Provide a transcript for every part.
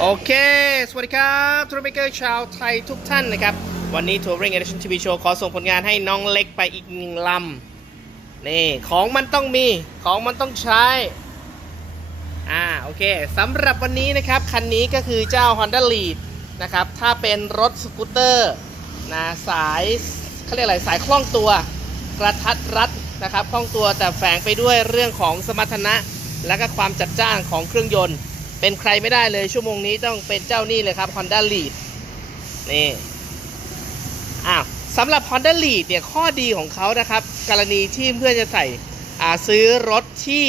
โอเค สวัสดีครับทัวร์เมเกอร์ชาวไทยทุกท่านนะครับ วันนี้ทัวริงเอเดชั่นทีวีโชว์ขอส่งผลงานให้น้องเล็กไปอีกหนึ่งลำ นี่ ของมันต้องมี ของมันต้องใช้ อ่า โอเค สำหรับวันนี้นะครับ คันนี้ก็คือเจ้า Honda Lead นะครับ ถ้าเป็นรถสกูตเตอร์นะสายเขาเรียกอะไร สายคล่องตัว กระทัดรัดนะครับ คล่องตัวแต่แฝงไปด้วยเรื่องของสมรรถนะ และก็ความจัดจ้านของเครื่องยนต์ เป็นใครไม่ได้เลยชั่วโมงนี้ต้องเป็นเจ้านี่เลยครับ Honda Lead นี่อ้าวสำหรับ Honda Lead เนี่ยข้อดีของเขานะครับ กรณีที่เพื่อนจะใส่อ่าซื้อรถที่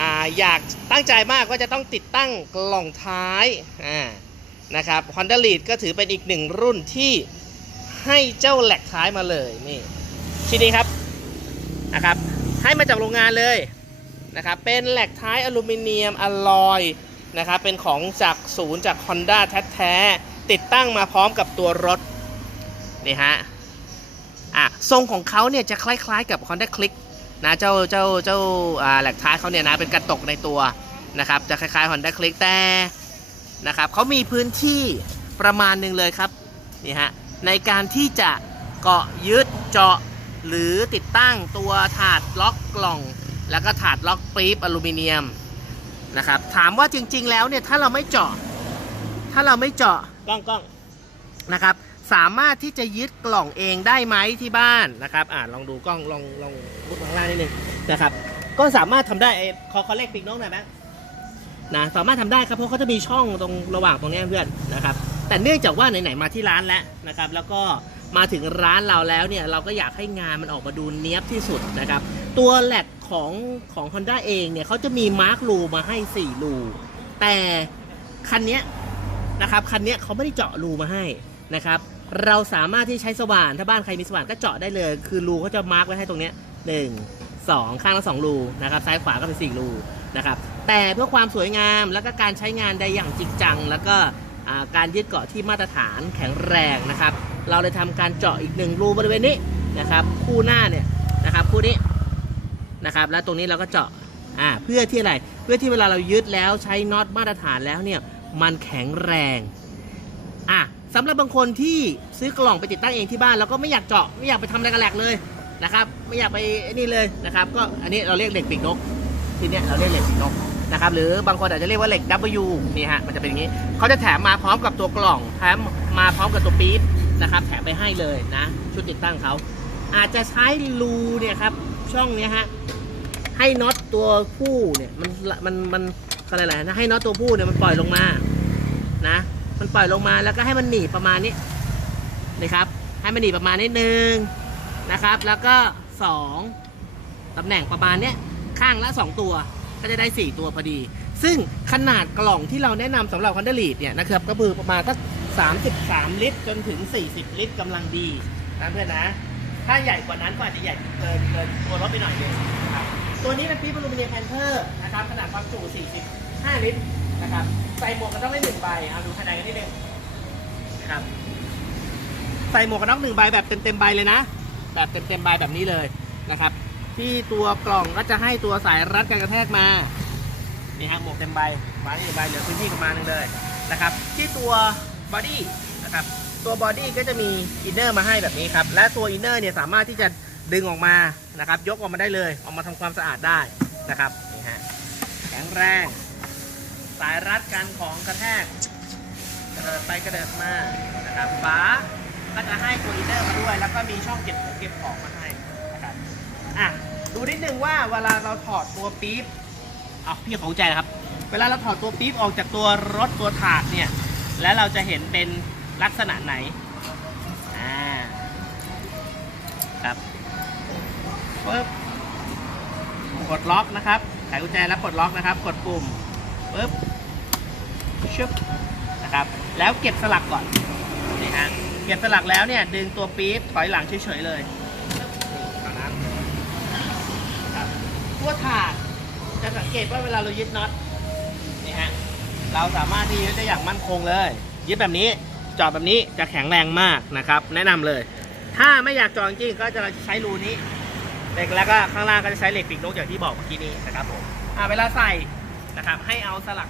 อ่าอยากตั้งใจมากก็จะต้องติดตั้งกล่องท้ายอ่านะครับ Honda Lead ก็ถือเป็นอีกหนึ่งรุ่นที่ให้เจ้าแหลกท้ายมาเลยนี่ชิ้นนี้ครับนะครับให้มาจากโรงงานเลยนะครับเป็นแหลกท้ายอลูมิเนียมอลลอย นะครับเป็นของจากศูนย์จาก Honda แท้ๆติดตั้งมาพร้อมกับตัวรถนี่ฮะอะทรงของเขาเนี่ยจะคล้ายๆกับ Honda Click นะเจ้าเจ้าเจ้าอ่าแหลกท้ายเขาเนี่ยนะเป็นกระตกในตัวนะครับจะคล้ายๆ Honda Click แต่นะครับเขามีพื้นที่ประมาณหนึ่งเลยครับนี่ฮะในการที่จะเกาะยึดเจาะหรือติดตั้งตัวถาดล็อกกล่อง แล้วก็ถาดล็อกปี๊บอลูมิเนียม นะครับ ถามว่าจริง ๆ แล้วเนี่ยถ้าเราไม่เจาะ ถ้าเราไม่เจาะกล้องกล้องนะครับ สามารถที่จะยึดกล่องเองได้ไหมที่บ้านนะครับอ่าลองดูกล้องลองลองมุดข้างล่างนิดนึงนะครับ ก็สามารถทำได้ไอ้ขอขอเลขปีกน้องหน่อยไหมนะสามารถทำได้ครับเพราะเขาจะมีช่องตรงระหว่างตรงเนี้ยเพื่อนนะครับ แต่เนื่องจากว่าไหนๆมาที่ร้านแล้วนะครับ แล้วก็มาถึงร้านเราแล้วเนี่ยเราก็อยากให้งานมันออกมาดูเนี้ยบที่สุดนะครับ ตัวแหลกของของ Honda เองเนี่ยเขาจะมีมาร์กรูมาให้ 4 รู แต่คันนี้นะครับคันนี้เขาไม่ได้เจาะรูมาให้นะครับ เราสามารถที่ใช้สว่านถ้าบ้านใครมีสว่านก็เจาะได้เลย คือรูเขาจะมาร์กไว้ให้ตรงเนี้ยหนึ่งสองข้างละสองรูนะครับ ซ้ายขวาก็เป็นสี่รูนะครับ แต่เพื่อความสวยงามแล้วก็การใช้งานได้อย่างจริงจัง แล้วก็การยึดเกาะที่มาตรฐานแข็งแรงนะครับ เราเลยทำการเจาะอีกหนึ่งรูบริเวณนี้นะครับ คู่หน้าเนี่ย นะครับ แล้วตรงนี้เราก็เจาะอ่าเพื่อที่อะไร เพื่อที่เวลาเรายึดแล้วใช้น็อตมาตรฐานแล้วเนี่ยมันแข็งแรงอะสำหรับบางคนที่ซื้อกล่องไปติดตั้งเองที่บ้านแล้วก็ไม่อยากเจาะไม่อยากไปทำอะไรกับแหลกเลยนะครับไม่อยากไปนี่เลยนะครับก็อันนี้เราเรียกเหล็กปีกนกทีเนี้ยเราเรียกเหล็กปีกนกนะครับหรือบางคนอาจจะเรียกว่าเหล็ก W นี่ฮะมันจะเป็นอย่างนี้เขาจะแถมมาพร้อมกับตัวกล่องแถมมาพร้อมกับตัวปี๊บนะครับแถมไปให้เลยนะชุดติดตั้งเขาอาจจะใช้รูเนี่ยครับช่องเนี้ยฮะ ให้น็อตตัวผู้เนี่ยมันมันมันอะไรยกอะไรนะให้น็อตตัวผู้เนี่ยมันปล่อยลงมานะ มันปล่อยลงมาแล้วก็ให้มันหนีบประมาณนี้นะครับ ให้มันหนีบประมาณนิดนึงนะครับ แล้วก็สองตำแหน่งประมาณเนี้ยข้างละ2ตัวก็จะได้4ตัวพอดี ซึ่งขนาดกล่องที่เราแนะนำสำหรับ Honda Lead เนี่ยนะครับก็คือประมาณสัก33ลิตร จนถึง40ลิตรกำลังดีนะเพื่อนนะถ้าใหญ่กว่านั้นก็อาจจะใหญ่เกินเกินตัวรถไปหน่อยนึงนะครับ ตัวนี้เป็นปี๊บอลูมิเนียมแพนเทอร์นะครับ ขนาดความจุ 45 ลิตรนะครับ ใส่หมวกกันน็อกได้หนึ่งใบ เอาดูภายในกันนิดนึงนะครับ ใส่หมวกกันน็อกหนึ่งใบแบบเต็มเต็มๆใบเลยนะ แบบเต็มเต็มๆใบแบบนี้เลยนะครับ ที่ตัวกล่องก็จะให้ตัวสายรัดการกระแทกมา นี่ฮะหมวกเต็มใบวางนี่ใบเหลือพื้นที่ประมาณนึงเลยนะครับ ที่ตัวบอดี้นะครับ ตัวบอดี้ก็จะมีอินเนอร์มาให้แบบนี้ครับ และตัวอินเนอร์เนี่ยสามารถที่จะ ดึงออกมานะครับ ยกออกมาได้เลยออกมาทำความสะอาดได้นะครับนี่ฮะแข็งแรง สายรัดกันของกระแทกกระเดิดไปกระเดิดมานะครับฝาก็จะให้ตัวอินเนอร์มาด้วย แล้วก็มีช่องเก็บของเก็บของมาให้นะครับอะดูนิดนึงว่าเวลาเราถอดตัวปี๊บเอาพี่ของใจนะครับ เวลาเราถอดตัวปี๊บออกจากตัวรถตัวถาดเนี่ยแล้วเราจะเห็นเป็นลักษณะไหนอ่าครับ ปึ๊บกดล็อกนะครับไขกุญแจแล้วกดล็อกนะครับ กดปุ่มปึ๊บชึบนะครับ แล้วเก็บสลักก่อนนี่ฮะเก็บสลักแล้วเนี่ย ดึงตัวปี๊บถอยหลังเฉยๆเลยตัวถาดจะสังเกตว่าเวลาเรายึดน็อตนี่ฮะเราสามารถที่ยึดได้อย่างมั่นคงเลย ยึดแบบนี้จาะแบบนี้จะแข็งแรงมากนะครับ แนะนำเลย ถ้าไม่อยากจาะจริงก็จะใช้รูนี้ เหล็กแล้วก็ข้างล่างก็จะใช้เหล็กปีกนกอย่างที่บอกเมื่อกี้นี้นะครับผมอ่าเวลาใส่นะครับ ให้เอาสลัก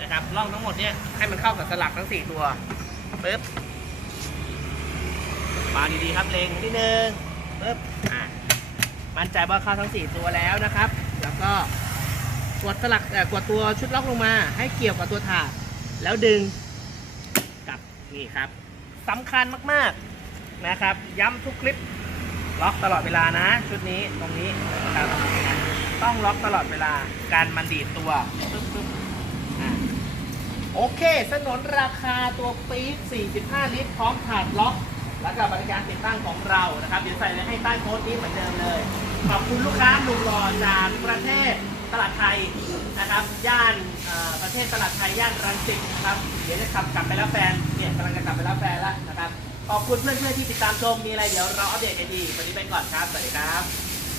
นะครับล่องทั้งหมดเนี่ยให้มันเข้ากับสลักทั้ง 4 ตัวปึ๊บปาดีๆครับเล็งนิดนึงปึ๊บอะมั่นใจว่าเข้าทั้ง 4 ตัวแล้วนะครับ แล้วก็กดสลักเอ่อกดตัวชุดล็อกลงมา ให้เกี่ยวกับตัวถาดแล้วดึงกลับนี่ครับสำคัญมากๆนะครับ ย้ำทุกคลิป ล็อกตลอดเวลานะ ชุดนี้ตรงนี้นะครับต้องล็อกตลอดเวลาการมันดีดตัวปึ๊บปึ๊บโอเค สนนราคาตัวปี๊ด45 ลิตร พร้อมถาดล็อก แล้วก็บริการติดตั้งของเรานะครับ เดี๋ยวใส่ไว้ให้ใต้โพสต์นี้เหมือนเดิมเลย ขอบคุณลูกค้าหนุ่มหล่อจากประเทศตลาดไทยนะครับ ย่านประเทศตลาดไทย ย่านรังสิตนะครับ เดี๋ยวจะขับกลับไปแล้วแฟน เนี่ยกำลังจะกลับไปแล้วแฟนแล้วนะครับ ขอบคุณเพื่อนๆที่ติดตามชมมีอะไรเดี๋ยวเราอัปเดตกันดีวันนี้ไปก่อนครับ สวัสดีครับ